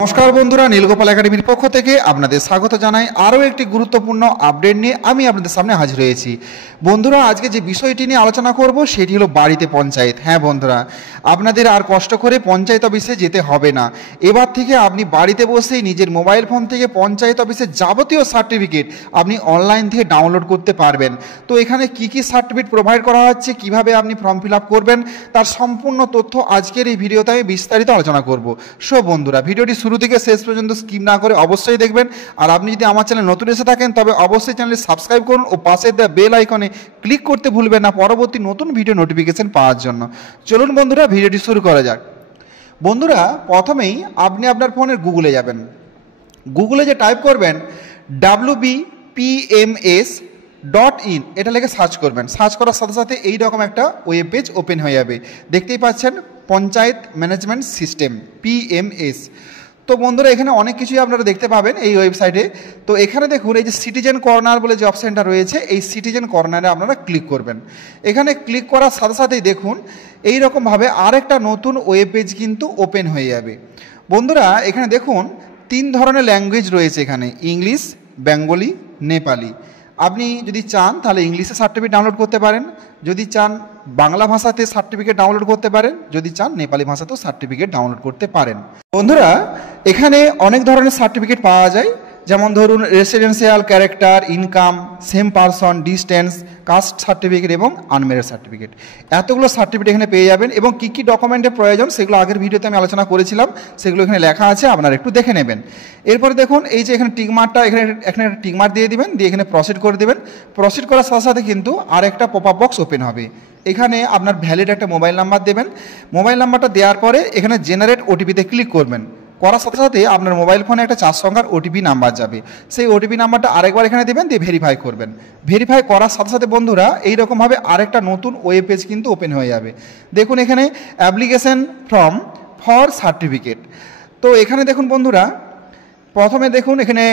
নমস্কার বন্ধুরা, নীলগোপাল একাডেমির পক্ষ থেকে আপনাদের স্বাগত জানাই। আরও একটি গুরুত্বপূর্ণ আপডেট নিয়ে আমি আপনাদের সামনে হাজির হয়েছি। বন্ধুরা, আজকে যে বিষয়টি নিয়ে আলোচনা করব সেটি হলো বাড়িতে পঞ্চায়েত। হ্যাঁ বন্ধুরা, আপনাদের আর কষ্ট করে পঞ্চায়েত অফিসে যেতে হবে না। এবার থেকে আপনি বাড়িতে বসেই নিজের মোবাইল ফোন থেকে পঞ্চায়েত অফিসের যাবতীয় সার্টিফিকেট আপনি অনলাইন থেকে ডাউনলোড করতে পারবেন। তো এখানে কি কি সার্টিফিকেট প্রোভাইড করা হচ্ছে, কিভাবে আপনি ফর্ম ফিল আপ করবেন, তার সম্পূর্ণ তথ্য আজকের এই ভিডিওতে আমি বিস্তারিত আলোচনা করব। সো বন্ধুরা, ভিডিওটি শুরু থেকে শেষ পর্যন্ত স্কিপ না করে অবশ্যই দেখবেন। আর আপনি যদি আমার চ্যানেল নতুন এসে থাকেন তবে অবশ্যই চ্যানেলটি সাবস্ক্রাইব করুন ও পাশে দেওয়া বেল আইকনে ক্লিক করতে ভুলবেন না পরবর্তী নতুন ভিডিও নোটিফিকেশন পাওয়ার জন্য। চলুন বন্ধুরা, ভিডিওটি শুরু করা যাক। বন্ধুরা, প্রথমেই আপনি আপনার ফোনের গুগলে যাবেন। গুগলে যে টাইপ করবেন WBPMS.in, এটা লিখে সার্চ করবেন। সার্চ করার সাথে সাথে এই রকম একটা ওয়েব পেজ ওপেন হয়ে যাবে। দেখতেই পাচ্ছেন পঞ্চায়েত ম্যানেজমেন্ট সিস্টেম PMS। তো বন্ধুরা, এখানে অনেক কিছুই আপনারা দেখতে পাবেন এই ওয়েবসাইটে। তো এখানে দেখুন, এই যে সিটিজেন কর্নার বলে যে অপশানটা রয়েছে, এই সিটিজেন কর্নারে আপনারা ক্লিক করবেন। এখানে ক্লিক করার সাথে সাথেই দেখুন এই রকমভাবে আরেকটা নতুন ওয়েব পেজ কিন্তু ওপেন হয়ে যাবে। বন্ধুরা, এখানে দেখুন 3 ধরনের ল্যাঙ্গুয়েজ রয়েছে এখানে, ইংলিশ, বেঙ্গলি, নেপালি। আপনি যদি চান তাহলে ইংলিশে সার্টিফিকেট ডাউনলোড করতে পারেন, যদি চান বাংলা ভাষাতে সার্টিফিকেট ডাউনলোড করতে পারেন, যদি চান নেপালি ভাষাতেও সার্টিফিকেট ডাউনলোড করতে পারেন। বন্ধুরা, এখানে অনেক ধরনের সার্টিফিকেট পাওয়া যায়, যেমন ধরুন residential, character, income, same person, distance, caste certificate এবং আনম্যারিড সার্টিফিকেট। এতগুলো সার্টিফিকেট এখানে পেয়ে যাবেন এবং কী কী ডকুমেন্টের প্রয়োজন সেগুলো আগের ভিডিওতে আমি আলোচনা করেছিলাম, সেগুলো এখানে লেখা আছে, আপনারা একটু দেখে নেবেন। এরপরে দেখুন এই যে এখানে টিকমার্কটা, এখানে একটা টিকমার্ক দিয়ে দিবেন, দিয়ে এখানে প্রসিড করে দেবেন। প্রসিড করার সাথে সাথে কিন্তু আর একটা পপ আপ বক্স ওপেন হবে। এখানে আপনার ভ্যালিড একটা মোবাইল নাম্বার দেবেন। মোবাইল নাম্বারটা দেওয়ার পরে এখানে জেনারেট ওটিপিতে ক্লিক করবেন। করার সাথে সাথে আপনার মোবাইল ফোনে একটা 4 সংখ্যার ওটিপি নাম্বার যাবে। সেই ওটিপি নাম্বারটা আরেকবার এখানে দেবেন, দিয়ে ভেরিফাই করবেন। ভেরিফাই করার সাথে সাথে বন্ধুরা এইরকমভাবে আরেকটা নতুন ওয়েব পেজ কিন্তু ওপেন হয়ে যাবে। দেখুন এখানে অ্যাপ্লিকেশন ফর্ম ফর সার্টিফিকেট। তো এখানে দেখুন বন্ধুরা, প্রথমে দেখুন এখানে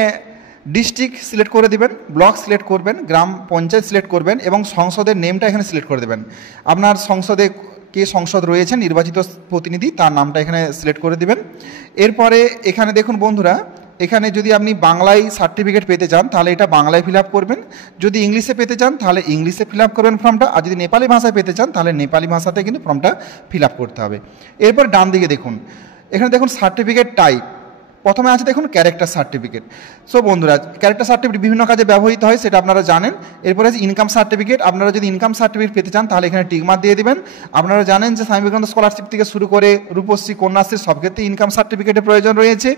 ডিস্ট্রিক্ট সিলেক্ট করে দিবেন, ব্লক সিলেক্ট করবেন, গ্রাম পঞ্চায়েত সিলেক্ট করবেন এবং সংসদের নেমটা এখানে সিলেক্ট করে দেবেন। আপনার সংসদে কে সংসদ রয়েছে, নির্বাচিত প্রতিনিধি, তার নামটা এখানে সিলেক্ট করে দিবেন। এরপরে এখানে দেখুন বন্ধুরা, এখানে যদি আপনি বাংলায় সার্টিফিকেট পেতে চান তাহলে এটা বাংলায় ফিল আপ করবেন, যদি ইংলিশে পেতে চান তাহলে ইংলিশে ফিল আপ করবেন ফর্মটা, আর যদি নেপালি ভাষায় পেতে চান তাহলে নেপালি ভাষাতে কিন্তু ফর্মটা ফিল আপ করতে হবে। এরপর ডান দিকে দেখুন, এখানে দেখুন সার্টিফিকেট টাইপ, প্রথমে আছে দেখুন ক্যারেক্টার সার্টিফিকেট। সো বন্ধুরা, ক্যারেক্টার সার্টিফিকেট বিভিন্ন কাজে ব্যবহৃত হয়, সেটা আপনারা জানেন। এরপরে আছে ইনকাম সার্টিফিকেট। আপনারা যদি ইনকাম সার্টিফিকেট পেতে চান তাহলে এখানে টিকমার্ক দিয়ে দিবেন। আপনারা জানেন যে স্বামী বিবেকানন্দ স্কলারশিপ থেকে শুরু করে রূপশ্রী, কন্যাশ্রী সব ক্ষেত্রে ইনকাম সার্টিফিকেটের প্রয়োজন রয়েছে।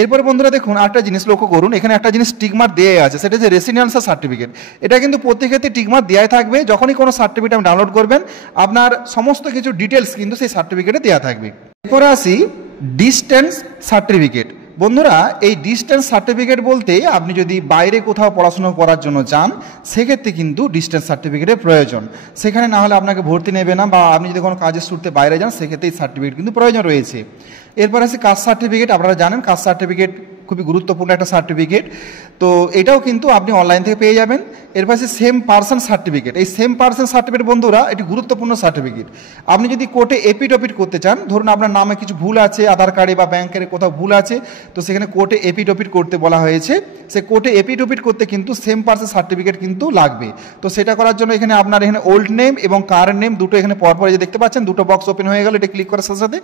এরপরে বন্ধুরা দেখুন আরেকটা জিনিস লক্ষ্য করুন, এখানে একটা জিনিস টিকমার্ক দেওয়া আছে, সেটা যে রেসিডেন্সিয়াল সার্টিফিকেট। এটা কিন্তু প্রত্যেক ক্ষেত্রে টিকমার্ক দেওয়াই থাকবে। যখনই কোনো সার্টিফিকেট আপনি ডাউনলোড করবেন আপনার সমস্ত কিছু ডিটেলস কিন্তু সেই সার্টিফিকেটে দেওয়া থাকবে। এরপরে আসি ডিস্টেন্স সার্টিফিকেট। বন্ধুরা, এই ডিস্টেন্স সার্টিফিকেট বলতে আপনি যদি বাইরে কোথাও পড়াশোনা করার জন্য যান সেক্ষেত্রে কিন্তু ডিস্টেন্স সার্টিফিকেটের প্রয়োজন। সেখানে না হলে আপনাকে ভর্তি নেবে না, বা আপনি যদি কোনো কাজের সূত্রে বাইরে যান সেক্ষেত্রে এই সার্টিফিকেট কিন্তু প্রয়োজন রয়েছে। এরপর আছে কাস্ট সার্টিফিকেট। আপনারা জানেন কাস্ট সার্টিফিকেট খুবই গুরুত্বপূর্ণ একটা সার্টিফিকেট, তো এটাও কিন্তু আপনি অনলাইন থেকে পেয়ে যাবেন। এরপর আছে সেম পারসন সার্টিফিকেট। এই সেম পারসন সার্টিফিকেট বন্ধুরা এটি গুরুত্বপূর্ণ সার্টিফিকেট। আপনি যদি কোর্টে এপিডোপিট করতে চান, ধরুন আপনার নামে কিছু ভুল আছে, আধার কার্ডে বা ব্যাংকের কোথাও ভুল আছে, তো সেখানে কোর্টে এপিডোপিট করতে বলা হয়েছে। সে কোর্টে এপিডোপিট করতে কিন্তু সেম পারসন সার্টিফিকেট কিন্তু লাগবে। তো সেটা করার জন্য এখানে আপনার এখানে ওল্ড নেম এবং কারেন্ট নেম দুটো এখানে পরপর যে দেখতে পাচ্ছেন দুটো বক্স ওপেন হয়ে গেল। এটা ক্লিক করার সাথে সাথে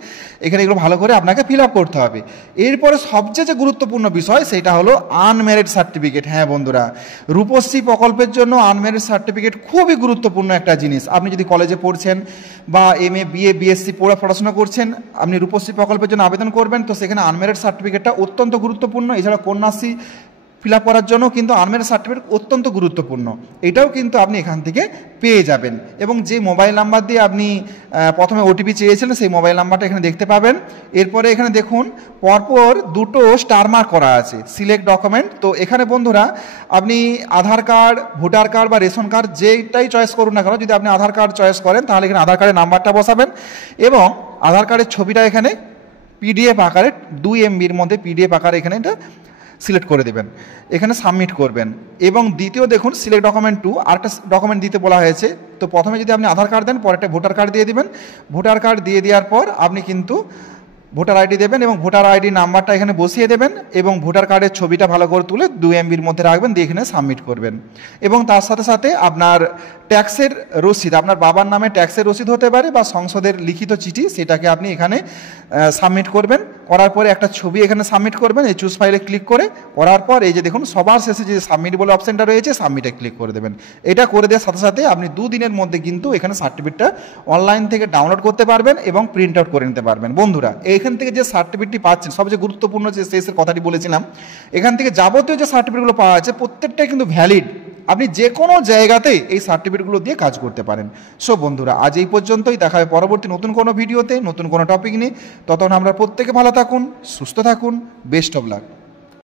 এখানে এগুলো ভালো করে আপনাকে ফিল আপ করতে হবে। এরপরে সবচেয়ে যে গুরুত্বপূর্ণ বিষয় সেটা হলো আনম্যারিড সার্টিফিকেট। হ্যাঁ বন্ধুরা, রূপশ্রী প্রকল্পের জন্য আনম্যারিড সার্টিফিকেট খুবই গুরুত্বপূর্ণ একটা জিনিস। আপনি যদি কলেজে পড়ছেন বা MA, BA, BSc পড়াশোনা করছেন, আপনি রূপশ্রী প্রকল্পের জন্য আবেদন করবেন, তো সেখানে আনম্যারিড সার্টিফিকেটটা অত্যন্ত গুরুত্বপূর্ণ। এছাড়া কন্যাশ্রী ফিল আপ করার জন্য কিন্তু আনম্যারিড সার্টিফিকেট অত্যন্ত গুরুত্বপূর্ণ। এটাও কিন্তু আপনি এখান থেকে পেয়ে যাবেন। এবং যে মোবাইল নাম্বার দিয়ে আপনি প্রথমে ওটিপি চেয়েছিলেন সেই মোবাইল নাম্বারটা এখানে দেখতে পাবেন। এরপরে এখানে দেখুন পরপর দুটো স্টার মার্ক করা আছে, সিলেক্ট ডকুমেন্ট। তো এখানে বন্ধুরা আপনি আধার কার্ড, ভোটার কার্ড বা রেশন কার্ড যেটাই চয়েস করুন না কেন, যদি আপনি আধার কার্ড চয়েস করেন তাহলে এখানে আধার কার্ডের নাম্বারটা বসাবেন এবং আধার কার্ডের ছবিটা এখানে PDF আকারে 2 MBর মধ্যে PDF আকারে এখানে এটা সিলেক্ট করে দেবেন, এখানে সাবমিট করবেন। এবং দ্বিতীয় দেখুন সিলেক্ট ডকুমেন্ট 2, আরেকটা ডকুমেন্ট দিতে বলা হয়েছে। তো প্রথমে যদি আপনি আধার কার্ড দেন, পরে একটা ভোটার কার্ড দিয়ে দিবেন। ভোটার কার্ড দিয়ে দেওয়ার পর আপনি কিন্তু ভোটার আইডি দেবেন এবং ভোটার আইডি নাম্বারটা এখানে বসিয়ে দেবেন এবং ভোটার কার্ডের ছবিটা ভালো করে তুলে 2 MBর মধ্যে রাখবেন, দিয়ে এখানে সাবমিট করবেন। এবং তার সাথে সাথে আপনার ট্যাক্সের রসিদ, আপনার বাবার নামে ট্যাক্সের রসিদ হতে পারে বা সংসদের লিখিত চিঠি, সেটাকে আপনি এখানে সাবমিট করবেন। করার পরে একটা ছবি এখানে সাবমিট করবেন এই চুজ ফাইলে ক্লিক করে। করার পর এই যে দেখুন সবার শেষে যে সাবমিট বলে অপশানটা রয়েছে, সাবমিটে ক্লিক করে দেবেন। এটা করে দেওয়ার সাথে সাথে আপনি 2 দিনের মধ্যে কিন্তু এখানে সার্টিফিকেটটা অনলাইন থেকে ডাউনলোড করতে পারবেন এবং প্রিন্ট আউট করে নিতে পারবেন। বন্ধুরা, এখান থেকে যে সার্টিফিকেটটি পাচ্ছেন, সবচেয়ে গুরুত্বপূর্ণ যে শেষের কথাটি বলেছিলাম, এখান থেকে যাবতীয় যে সার্টিফিকেটগুলো পাওয়া যাচ্ছে প্রত্যেকটাই কিন্তু ভ্যালিড। আপনি যে কোনো জায়গাতেই এই সার্টিফিকেটগুলো দিয়ে কাজ করতে পারেন। সো বন্ধুরা, আজ এই পর্যন্তই। দেখা হবে পরবর্তী নতুন কোনো ভিডিওতে, নতুন কোনো টপিক নিয়ে। ততক্ষণ আমরা প্রত্যেকে ভালো থাকুন, সুস্থ থাকুন। Best of luck.